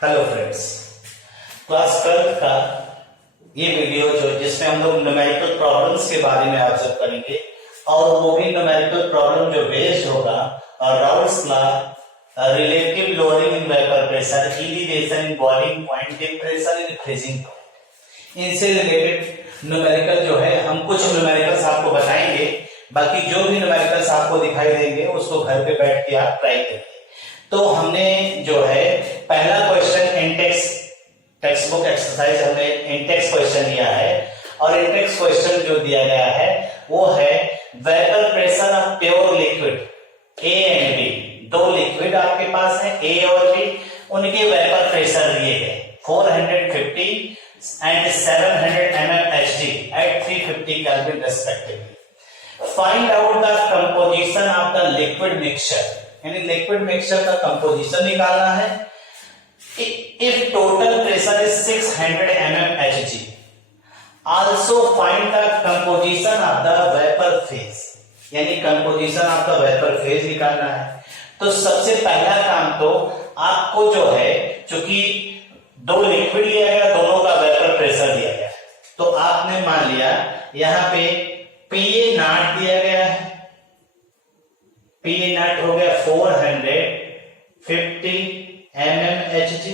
Hello friends, class 12 का ये video जिसमें हम लोग न्यूमेरिकल प्रॉब्लम्स के बारे में ऑब्जर्व करेंगे और वो भी न्यूमेरिकल प्रॉब्लम जो बेस्ड होगा Raoult's law, relative lowering in vapour pressure, elevation in boiling point, temperature in freezing point, इनसे रिलेटेड न्यूमेरिकल जो है हम कुछ न्यूमेरिकल्स आपको बताएंगे। बाकी जो भी न्यूमेरिकल्स आपको दिखाई देंगे उसको घर पे बैठ के आप ट्राई करिए। तो हमने जो है पहला question Intex text book exercise हमने इंटेक्स क्वेश्चन लिया है और इंटेक्स क्वेश्चन जो दिया गया है वो है vapour pressure of pure liquid A and B. दो लिक्विड आपके पास है ए और बी, उनके वेपर प्रेशर दिए गए 450 and 700 mmHg at 350 Kelvin respectively. Find out the composition of the liquid mixture, यानी लिक्विड मिक्सचर का कंपोजिशन निकालना है। If total pressure is 600 mmHg, also find the composition of the vapour phase, यानी composition of the vapour phase निकालना है। तो सबसे पहला काम तो आपको जो है, चूंकि दो लिक्विड लिया गया, दोनों का वेपर प्रेशर दिया गया, तो आपने मान लिया यहां पे PA नॉट दिया गया है, PA नॉट हो गया 450 mmHg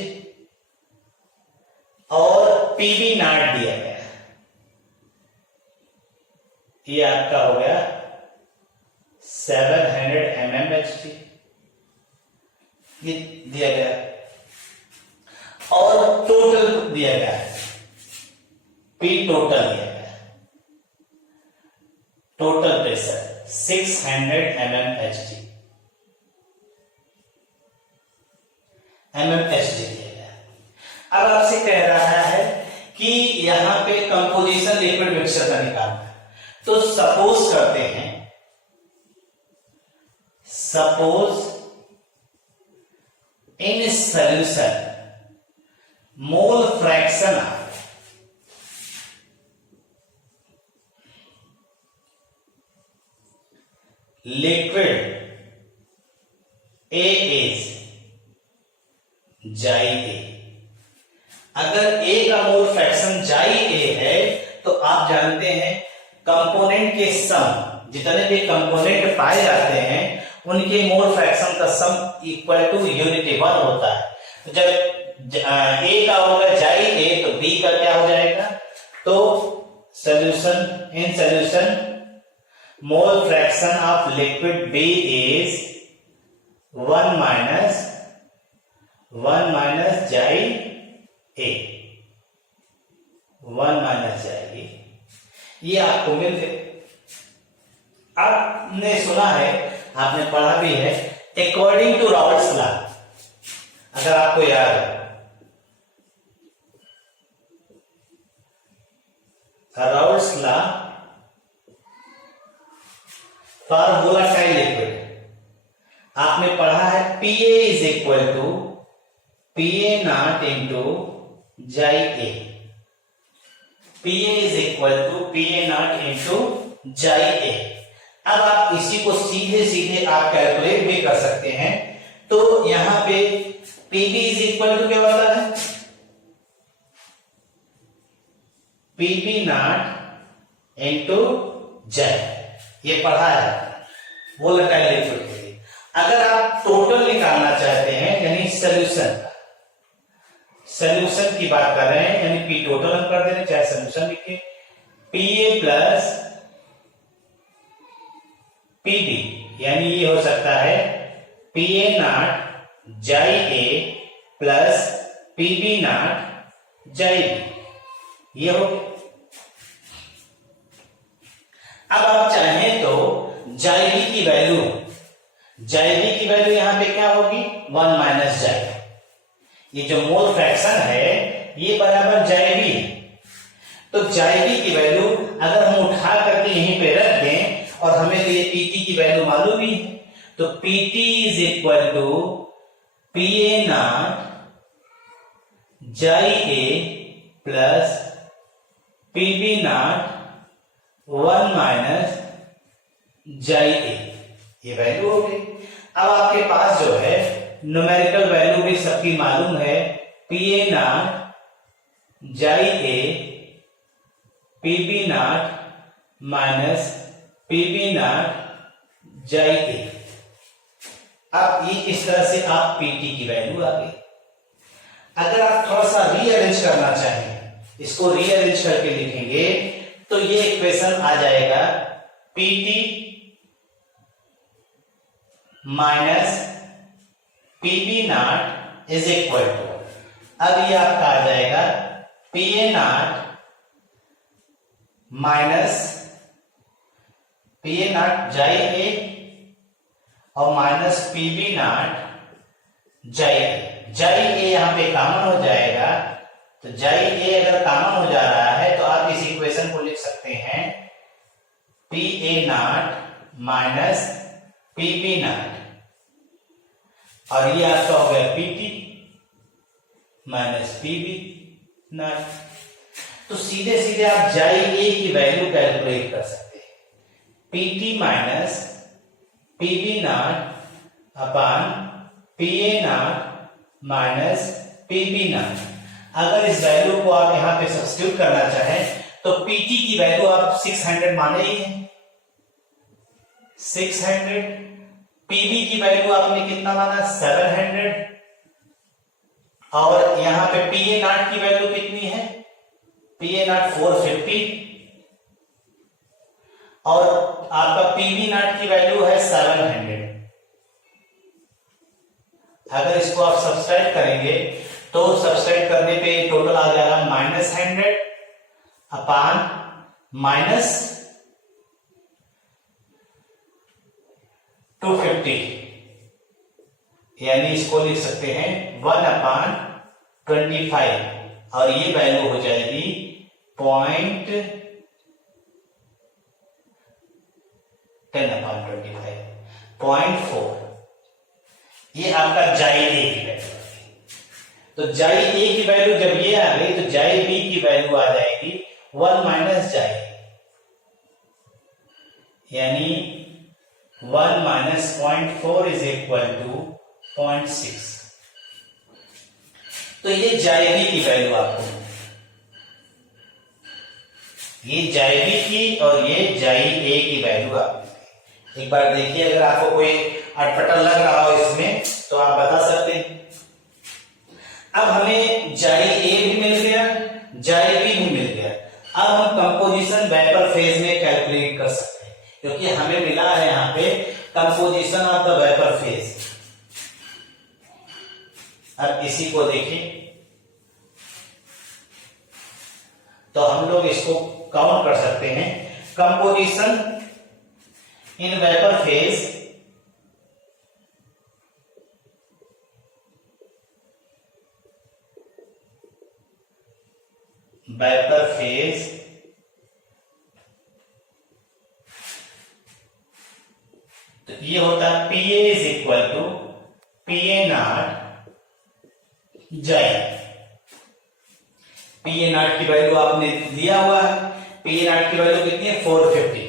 और PB नॉट दिया गया है, ये आपका हो गया 700 mmHg, ये दिया गया और टोटल दिया गया है, P टोटल दिया गया, टोटल प्रेशर 600 mmHg दिया गया। अब आपसे कह रहा है कि यहां पे कंपोजिशन लिक्विड मिक्सचर का निकालना है। तो सपोज करते हैं, suppose in solution mole fraction of liquid A is जाई ए। अगर ए का मोल फ्रैक्शन जाई ए है तो आप जानते हैं कंपोनेंट के सम, जितने भी कंपोनेंट पाए जाते हैं उनके मोल फ्रैक्शन का सम इक्वल टू यूनिटी 1 होता है। तो जब ए का होगा जाई ए तो बी का क्या हो जाएगा, तो solution in solution mole fraction of liquid B is 1 minus जाई A, 1 minus जाई A, ये आपको मिल गए। आपने सुना है, आपने पढ़ा भी है, अकॉर्डिंग टू राउल्स लॉ, अगर आपको याद है Raoult's law for volatile liquid, आपने पढ़ा है PA is equal to PA nought into chi A, PA is equal to PA nought into chi A। अब आप इसी को सीधे सीधे आप कैलकुलेट भी कर सकते हैं। तो यहां पे PB इज इक्वल टू क्या होता है, PB नॉट इंटू जाई, ये पढ़ा है वोलेटाइल लिक्विड के लिए। अगर आप टोटल निकालना चाहते हैं, यानी सॉल्यूशन की बात कर रहे हैं, यानी P टोटल हम कर दे रहे, चाहे सॉल्यूशन लिखे, PA प्लस PB, यानी ये हो सकता है PA nought chi A plus PB nought जाई B, ये हो गया। अब आप चाहें तो जाई B की वैल्यू यहां पे क्या होगी, 1 माइनस जाई, ये जो मोल फ्रैक्शन है ये बराबर जाई B है। तो जाई B की वैल्यू अगर हम उठा करके यहीं पे रख दें और हमें तो ये PT की वैल्यू मालूम ही है, तो PT is equal to PA nought chi A plus PB nought 1 minus chi A, ये वैल्यू हो गई। अब आपके पास जो है न्यूमेरिकल वैल्यू भी सबकी मालूम है, PA naught जाई A PB naught minus PB naught जाई A। अब ये इस तरह से आप PT की वैल्यू आ गई। अगर आप थोड़ा सा रीअरेंज करना चाहें, इसको रीअरेंज करके लिखेंगे तो ये इक्वेशन आ जाएगा PT minus PB nought is equal to, अब ये आपका आ जाएगा PA nought minus PA nought chi A और minus PB nought chi A। जाई ए यहां पे कॉमन हो जाएगा, तो जाई ए अगर कॉमन हो जा रहा है तो आप इस इक्वेशन को लिख सकते हैं PA nought minus PB not, और ये आपका हो गया PT माइनस PB नॉट। तो सीधे सीधे आप जाई ए की वैल्यू कैलकुलेट कर सकते हैं, PT minus PB not upon PA nought minus PB not. अगर इस वैल्यू को आप यहां पे सब्स्टिट्यूट करना चाहें तो PT की वैल्यू आप 600 माने ही है, 600, PB की वैल्यू आपने कितना माना 700, और यहां पे PA नॉट की वैल्यू कितनी है, PA नॉट 450, और आपका PB नॉट की वैल्यू है 700। अगर इसको आप सब्सट्रैक्ट करेंगे तो सब्सट्रैक्ट करने पे टोटल आ जाएगा -100 अपान माइनस 250, यानी इसको लिख सकते हैं 1/25, और ये वैल्यू हो जाएगी 10/25, 0.4। ये आपका जाई ए की वैल्यू। तो जाई ए की वैल्यू जब ये आ गई तो जाई बी की वैल्यू आ जाएगी 1 माइनस जाई, यानी 1 माइनस 0.4 इज इक्वल टू 0.6। तो ये जाई बी की वैल्यू आपको, ये जाई बी की और ये जाई ए की वैल्यू आपको। एक बार देखिए, अगर आपको कोई अटपटा लग रहा हो इसमें तो आप बता सकते हैं। अब हमें जाई ए भी मिल गया, जाई बी भी मिल गया। अब हम कंपोजिशन वेपर फेज में कैलकुलेट कर सकते हैं, क्योंकि हमें मिला है यहां पे composition of the vapour phase. अब इसी को देखें तो हम लोग इसको काउंट कर सकते हैं। कंपोजिशन इन वेपर फेज तो ये होता है PA is equal to PA nought chi. PA nought की वैल्यू आपने दिया हुआ है, PA नॉट की वैल्यू कितनी है 450,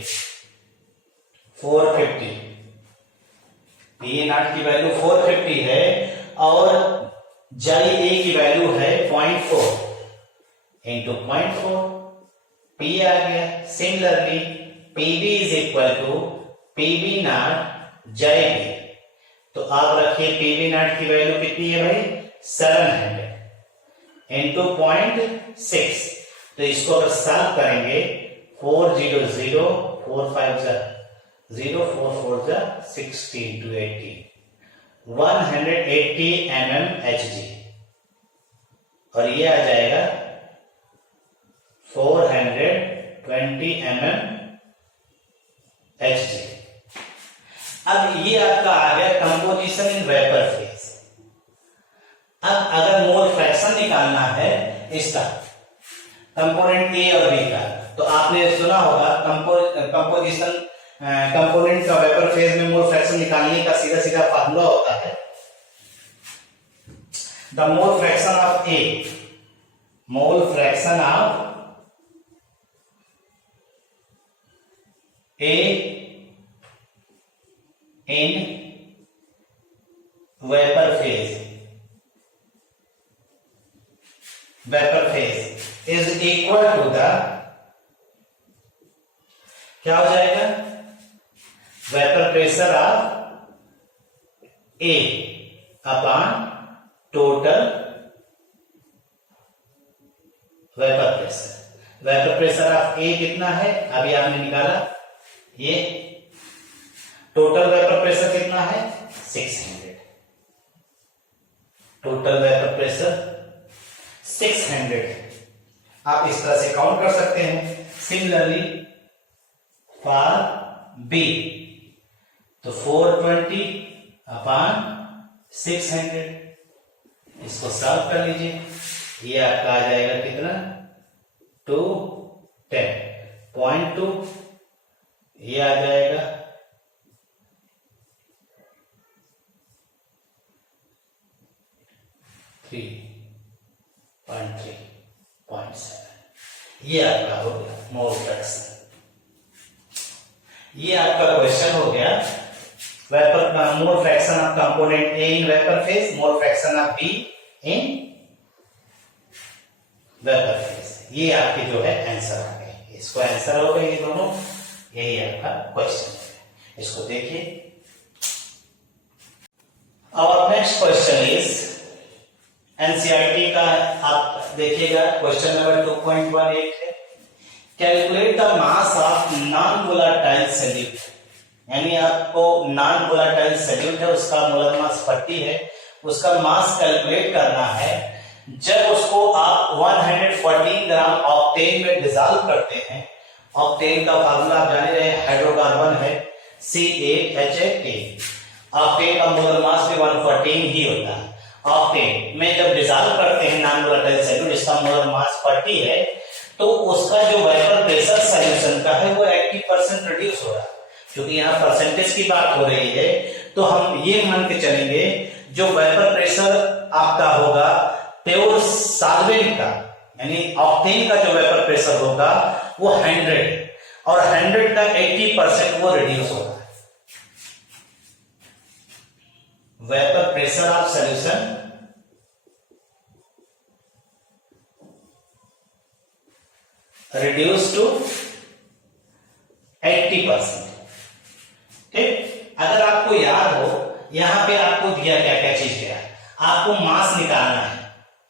PA नॉट की वैल्यू 450 है, और जाई ए की वैल्यू है 0.4 इंटू 0.4, P आ गया। Similarly PB is equal to PB nought chi B. तो आप रखिए PB नॉट की वैल्यू कितनी है भाई 700 इंटू 0.6। तो इसको अगर सॉल्व करेंगे 400 4 5 0 4 4 16 to 18 180 mm Hg, और ये आ जाएगा 420 mm Hg। अब ये आपका आ गया कंपोजिशन इन वेपर फेज। अब अगर मोल फ्रैक्शन निकालना है इसका, कंपोनेंट ए और बी का, तो आपने सुना होगा कंपोजिशन कंपोनेंट का वेपर फेज में मोल फ्रैक्शन निकालने का सीधा सीधा फार्मूला होता है the mole fraction of A, mole fraction of A in vapour phase vapour phase is equal to the, क्या हो जाएगा, vapour pressure of A upon total vapour pressure. Vapour pressure of A कितना है, अभी आपने निकाला, ये टोटल वेपर प्रेशर कितना है 600, टोटल वेपर प्रेशर 600। आप इस तरह से काउंट कर सकते हैं। सिमिलरली फॉर बी तो 420 अपॉन 600, इसको सॉल्व कर लीजिए, ये आपका आ जाएगा कितना 210.2, ये आ जाएगा 3.3.7, ये आपका हो गया मोल फ्रैक्शन। ये आपका क्वेश्चन हो गया vapour mole fraction of component A in vapour phase, mole fraction of be in vapour phase. ये आपके जो है आंसर आ गए, इसको आंसर हो गए ये दोनों, यही आपका क्वेश्चन है। इसको देखिए। और नेक्स्ट क्वेश्चन इज एनसीईआरटी का, आप देखिएगा क्वेश्चन नंबर 2.18 है, calculate the mass of non volatile solute, यानी आपको नॉन वोलेटाइल सॉल्यूट है, उसका मोलर मास 40 है, उसका मास कैलकुलेट करना है। जब उसको आप 114 ग्राम ऑक्टेन में डिसॉल्व करते हैं, ऑक्टेन का फार्मूला आप जाने रहे, हाइड्रोकार्बन है C8H8, ऑक्टेन का मोलर मास भी 114 ही होता है। ऑक्टेन में जब डिसॉल्व करते हैं नॉन वोलेटाइल सॉल्यूट, इसका मोलर मास 40 है, तो उसका जो वेपर प्रेशर सॉल्यूशन का है वो 80% रिड्यूस हो रहा है। क्योंकि यहाँ परसेंटेज की बात हो रही है, तो हम ये मान के चलेंगे जो वेपर प्रेशर आपका होगा प्योर सॉल्वेंट का, यानी ऑक्टेन का जो वेपर प्रेशर होगा वो 100, और 100 का 80% वो रिड्यूस होगा। Vapour pressure of solution reduce to 80%। ठीक, अगर आपको याद हो यहां पे आपको दिया क्या क्या चीज दिया है, आपको मास निकालना है।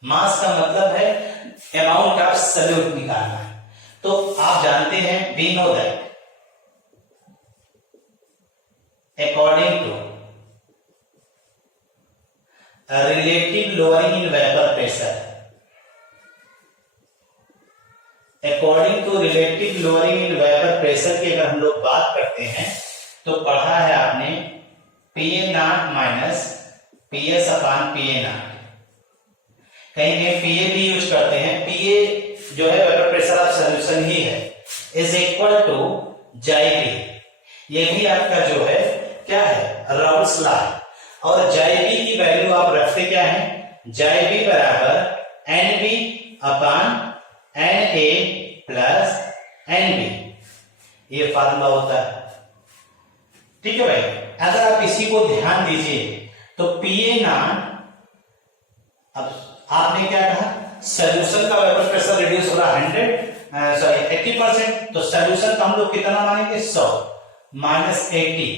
मास का मतलब है अमाउंट ऑफ सॉल्यूट निकालना है। तो आप जानते हैं, we know that according to relative lowering in vapour pressure, according to relative lowering in vapour pressure की अगर हम लोग बात करते हैं तो पढ़ा है आपने PA0 minus PS upon PA0, कहीं कहीं PA भी यूज करते हैं। PA जो है वेपर प्रेशर ऑफ सॉल्यूशन ही है, इज इक्वल टू JB। ये भी आपका जो है क्या है, राउल्स लॉ। और JB की वैल्यू आप रखते क्या है, JB बराबर NB upon NA plus NB, ये फार्मूला होता है। ठीक है भाई, अगर आप इसी को ध्यान दीजिए तो PA0, अब आपने क्या कहा, सॉल्यूशन का वेपर प्रेशर रिड्यूस हो रहा 80%, तो सॉल्यूशन का हम लोग कितना मानेंगे 100 माइनस 80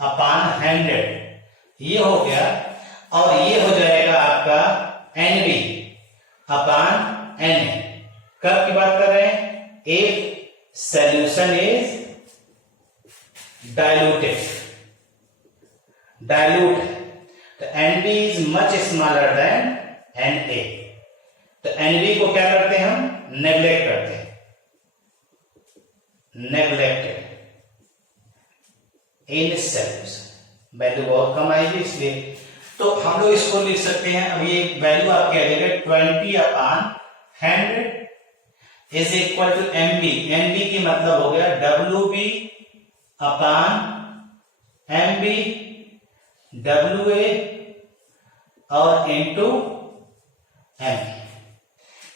अपॉन 100, ये हो गया। और ये हो जाएगा आपका NB अपॉन NA। कब की बात कर रहे हैं, if solution is diluted, dilute, तो NB is much smaller than NA, तो NB को क्या करते हैं हम, नेग्लेक्ट करते हैं, नेग्लेक्टेड इन सॉल्यूशन, वैल्यू बहुत कम आएगी इसलिए। तो हम लोग इसको लिख सकते हैं, अब ये वैल्यू आपके आ जाएगा 20 upon 100 is equal to MB। MB की मतलब हो गया WB अपॉन MB, WA और इनटू MB।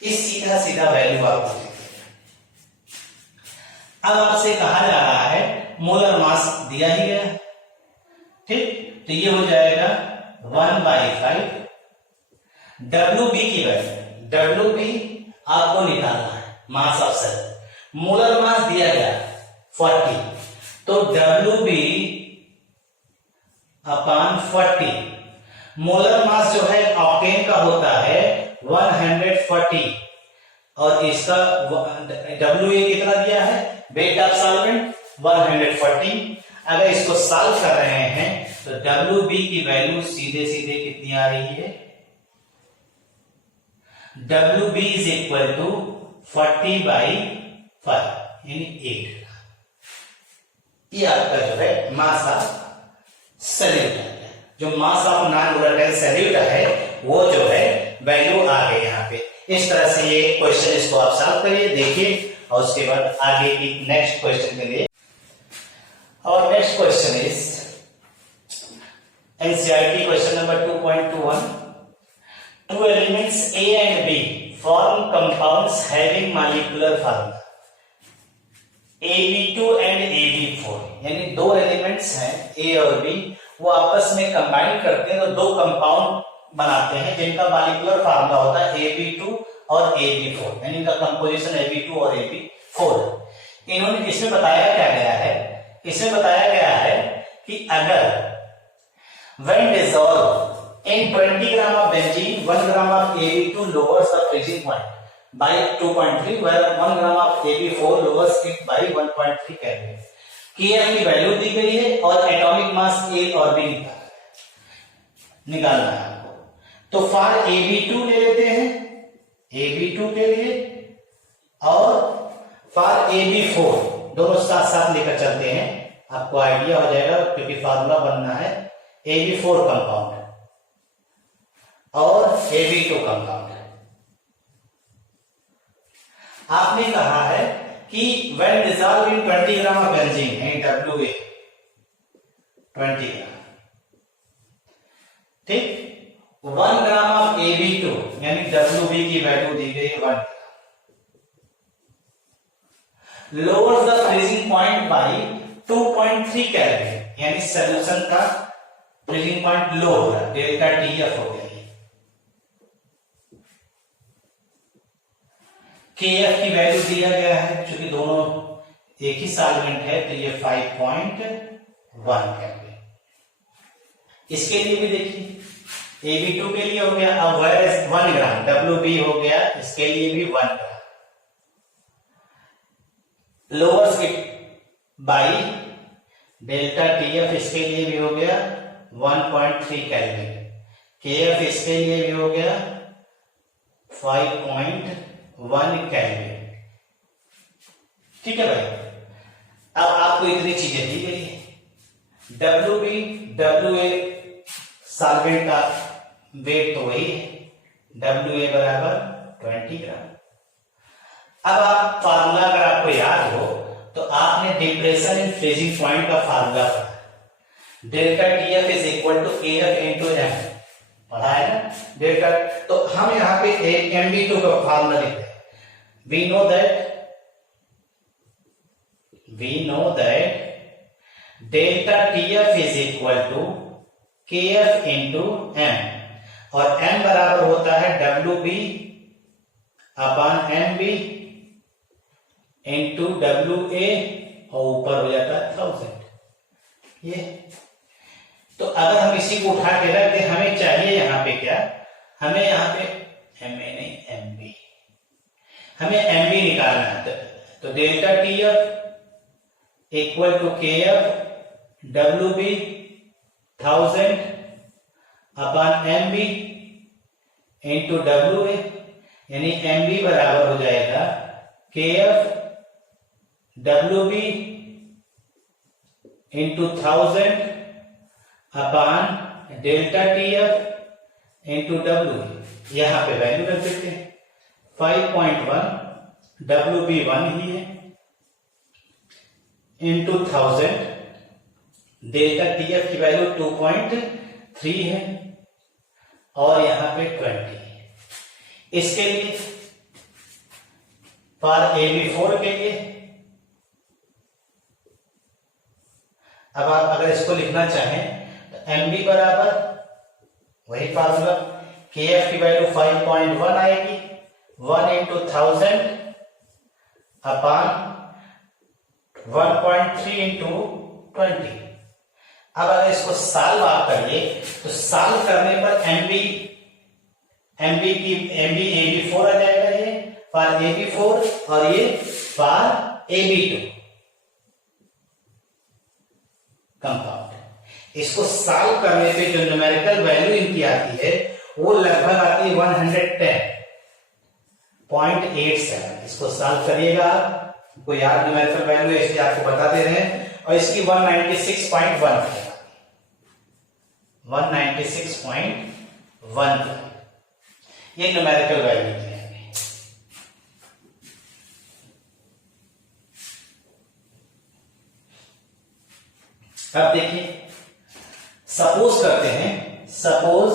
इस सीधा सीधा वैल्यू आपको अब आपसे कहा जा रहा है मोलर मास दिया ही गया, ठीक, तो ये हो जाएगा 1/5 WB की वैल्यू, डब्ल्यू बी आपको निकालना है, mass of cell. Molar mass दिया गया 40, तो W B upon 40। Molar mass जो है ऑक्टेन का होता है 140, और इसका डब्ल्यू ए कितना दिया है, वेट ऑफ सॉल्वेंट 140। अगर इसको सॉल्व कर रहे हैं तो डब्ल्यू बी की वैल्यू सीधे सीधे कितनी आ रही है, W B is equal to 40/5 यानी 8। ये आपका जो है मास ऑफ सॉल्यूट है। जो mass of non volatile solute है वो जो है वैल्यू आ गई यहाँ पे। इस तरह से ये क्वेश्चन, इसको आप सॉल्व करिए, देखिए, और उसके बाद आगे की नेक्स्ट क्वेश्चन के लिए। और next question is NCERT question number 2.21। Two elements A and B form compounds having molecular formula AB2 and AB4, यानी दो एलिमेंट्स हैं A और B, वो आपस में कंबाइन करते हैं तो दो कंपाउंड बनाते हैं जिनका मॉलिक्यूलर फार्मूला होता है AB2 और AB4, यानी इनका कंपोजिशन AB2 और AB4। इन्होंने इसमें बताया क्या गया है, इसमें बताया गया है कि अगर when dissolved in 20 gram of benzene, 1 gram of AB2 lowers the freezing point by 2.3, where 1 gram of AB4 lowers it by 1.3 Kelvin। Kf की वैल्यू दी गई है और एटॉमिक मास A और B निकालना है आपको। तो फॉर AB2 ले लेते हैं, AB2 के लिए, और फॉर AB4 दोनों साथ साथ लेकर चलते हैं, आपको आइडिया हो जाएगा, क्योंकि फार्मूला बनना है AB4 कंपाउंड और AB2 कंपाउंड। आपने कहा है कि when dissolved in 20 gram of benzene, यानी WA 20 ग्राम, ठीक, 1 ग्राम ऑफ AB2 यानी WB की वैल्यू दी गई 1, lowers the freezing point by 2.3 kelvin, यानी सॉल्यूशन का फ्रीजिंग पॉइंट लो हो रहा है, डेल्टा TF हो गया। KF की वैल्यू दिया गया है, क्योंकि दोनों एक ही सॉल्वेंट है, तो ये 5.1 केल्विन। इसके लिए भी देखिए, AB2 के लिए हो गया, अब 1 ग्राम WB हो गया, इसके लिए भी 1 gram, lowers it by delta TF, इसके लिए भी हो गया 1.3 केल्विन, KF इसके लिए भी हो गया 5.1 केल्विन। ठीक है भाई, अब आपको इतनी चीजें दी गई है, WB WA सॉल्वेंट का वेट तो वही है, WA बराबर 20 ग्राम। अब आप फार्मूला अगर आपको याद हो तो आपने डिप्रेशन इन फ्रीजिंग पॉइंट का फार्मूला पढ़ा, delta TF is equal to KF into M, पढ़ा है ना डेल्टा। तो हम यहां पे MB2 का फार्मूला लिखते हैं, we know that delta TF is equal to KF into M, और M बराबर होता है WB upon MB into WA, और ऊपर हो जाता है 1000। ये तो अगर हम इसी को उठा के रख दे, हमें चाहिए यहां पे क्या, हमें यहां पे MA नहीं MB, हमें MB निकालना है। तो delta TF equal to KF WB 1000 upon MB into WA, यानी MB बराबर हो जाएगा KF WB into 1000 upon delta TF into WA। यहां पे वैल्यू रख देते हैं, 5.1, WB 1 ही है, इंटू 1000, डेल्टा TF की वैल्यू 2.3 है, और यहां पे 20 है। इसके लिए फॉर AB4 के लिए, अब आप अगर इसको लिखना चाहें तो MB बराबर वही फार्मूला, KF की वैल्यू 5.1 आएगी, 1 into 1000 upon 1.3 into 20। अब अगर इसको सॉल्व आप करिए तो सॉल्व करने पर एमबी AB4 आ जाएगा, ये फॉर AB4 और ये फॉर AB2 कंपाउंड। इसको सॉल्व करने पे जो न्यूमेरिकल वैल्यू इनकी आती है वो लगभग आती है 110.87। इसको सॉल्व करिएगा आप, कोई याद न्यूमेरिकल वैल्यू है इसलिए आपको बता दे रहे हैं, और इसकी 196.1 196.1 ये न्यूमेरिकल वैल्यू है। अब देखिए, सपोज करते हैं, सपोज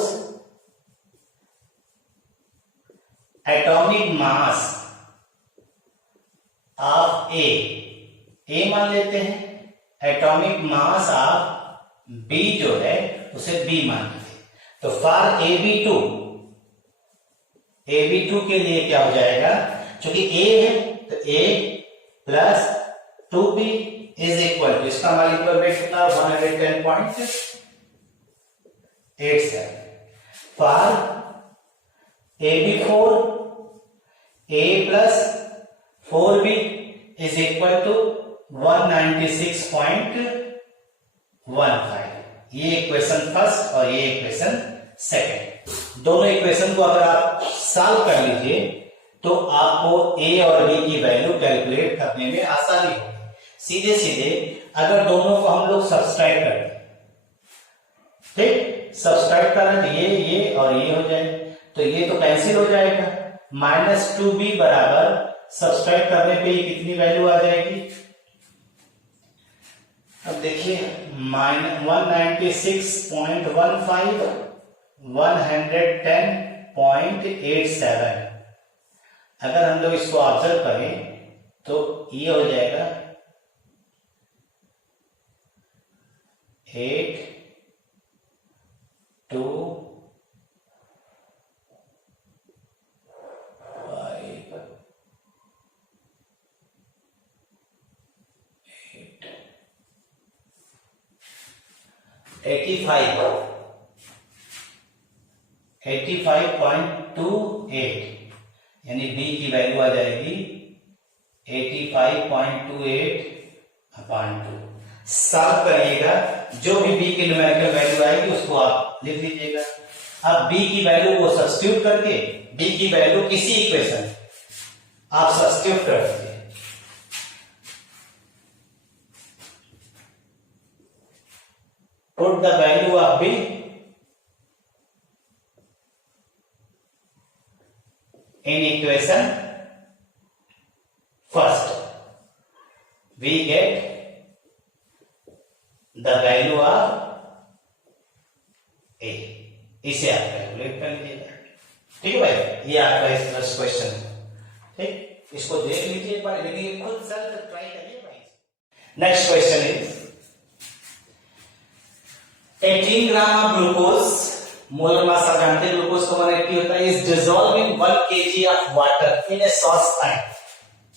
एटॉमिक मास ऑफ ए मान लेते हैं, एटॉमिक मास ऑफ बी जो है उसे बी मान लेते हैं। तो फॉर AB2 के लिए क्या हो जाएगा, क्योंकि ए है तो A plus 2B is equal to, इसका मॉलिक्यूलर वेट कितना 110.87। For AB4 A plus 4B is equal to 196.15। ये इक्वेशन फर्स्ट और ये इक्वेशन सेकंड, दोनों इक्वेशन को अगर आप सॉल्व कर लीजिए तो आपको A और B की वैल्यू कैलकुलेट करने में आसानी होगी। सीधे सीधे अगर दोनों को हम लोग सब्सट्रैक्ट कर दें, ठीक, सब्सट्रैक्ट करें तो ये और ये हो जाए, तो ये तो कैंसिल हो जाएगा। -2B बराबर सब्सट्रैक्ट करने पे ये कितनी वैल्यू आ जाएगी, अब देखिए 196.15 110.87। अगर हम लोग इसको ऑब्जर्व करें तो ये हो जाएगा 8 2 5 85.28, यानी बी की वैल्यू आ जाएगी 85.28/2। सॉल्व करिएगा, जो भी बी की न्यूमेरिकल वैल्यू आएगी उसको आप लिख लीजिएगा। अब बी की वैल्यू को सब्स्टिट्यूट करके बी की वैल्यू किसी इक्वेशन आप सब्स्टिट्यूट कर दीजिए। Put the value of B in equation first. We get the value of A। इसे आप कैलकुलेट कर लीजिएगा, ठीक है भाई। ये आपका इस फर्स्ट क्वेश्चन है, ठीक, इसको देख लीजिए एक बार, लेकिन खुद सेल्फ ट्राई करिए भाई। Next question is 18 gram of glucose, molar mass आप जानते हैं ग्लूकोज का मान 80 होता है, is dissolve in 1 kg of water in a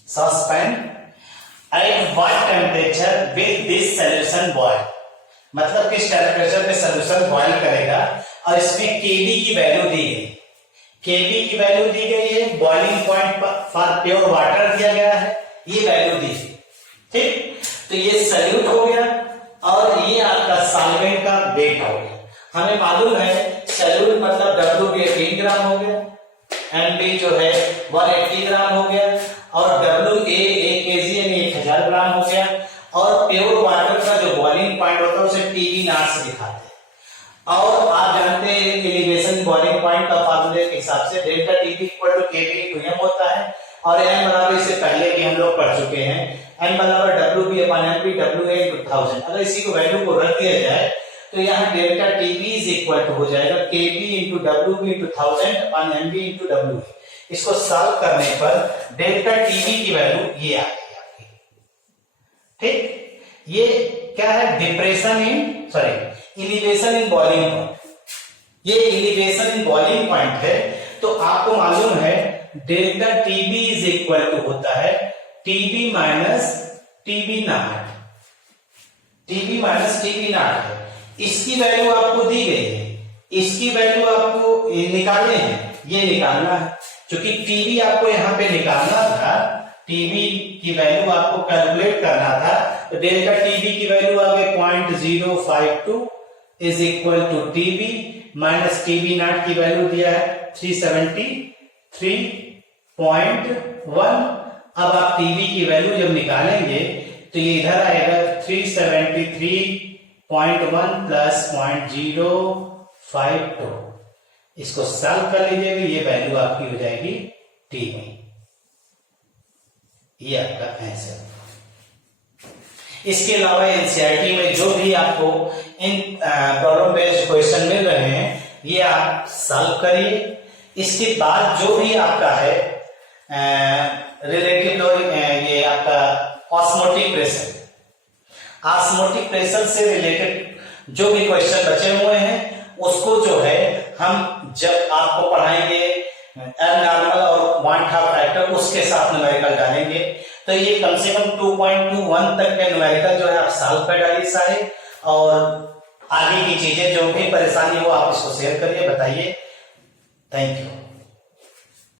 saucepan at what temperature will this solution boil. मतलब किस टेम्परेचर पे सॉल्यूशन बॉयल करेगा, और इसमें Kb की वैल्यू दी गई, Kb की वैल्यू दी गई है, boiling point for pure water दिया गया है, ये वैल्यू दी, ठीक। तो ये सॉल्यूट हो गया और ये आपका सॉल्वेंट का वेट हो गया। हमें मालूम है सॉल्यूट मतलब W 18 ग्राम हो गया, MB जो है 180 ग्राम हो गया, और WA 1 kg यानी 1000 ग्राम हो गया, और प्योर वाटर का जो बॉइलिंग पॉइंट होता है उसे TB नॉट से दिखाते हैं। और आप जानते हैं एलिवेशन बॉइलिंग पॉइंट का फार्मूले के हिसाब से delta TB equal to KB into M होता है, और M बराबर इससे पहले भी हम लोग पढ़ चुके हैं, M बराबर WB upon MP WA into 1000। अगर इसी को वैल्यू को रख दिया जाए तो यहाँ delta TB is equal to हो जाएगा KB into WB into 1000 upon MB into WA। इसको सॉल्व करने पर डेल्टा TB की वैल्यू ये आ गई आपकी, ठीक। ये क्या है, एलिवेशन इन बॉइलिंग पॉइंट, ये एलिवेशन इन बॉइलिंग पॉइंट है। तो आपको मालूम है delta T B is equal to होता है T B minus T B nought. T B minus T B nought है, इसकी वैल्यू आपको दी गई है, इसकी वैल्यू आपको निकालने हैं, ये निकालना है। क्योंकि टीबी आपको यहाँ पे निकालना था, टीबी की वैल्यू आपको कैलकुलेट करना था, तो डेल्टा टीबी की वैल्यू आ गई 0.052 is equal to T B minus T B nought की वैल्यू दिया है 373.1। अब आप टीबी की वैल्यू जब निकालेंगे तो ये इधर आएगा 373.1 प्लस 0.052, इसको सॉल्व कर लीजिएगा, ये वैल्यू आपकी हो जाएगी टीबी। ये आपका आंसर। इसके अलावा एनसीईआरटी में जो भी आपको इन प्रॉब्लम बेस्ड क्वेश्चन मिल रहे हैं, ये आप सॉल्व करिए। इसके बाद जो भी आपका है रिलेटिव ये आपका ऑस्मोटिक प्रेशर, ऑस्मोटिक प्रेशर से रिलेटेड जो भी क्वेश्चन बचे हुए हैं, उसको जो है हम जब आपको पढ़ाएंगे एबनॉर्मल और वांट हाफ फैक्टर, उसके साथ न्यूमेरिकल डालेंगे। तो ये कम से कम 2.21 तक के न्यूमेरिकल जो है आप सॉल्व कर डालिए सारे, और आगे की चीजें जो भी परेशानी हो आप इसको शेयर करिए, बताइए। Thank you.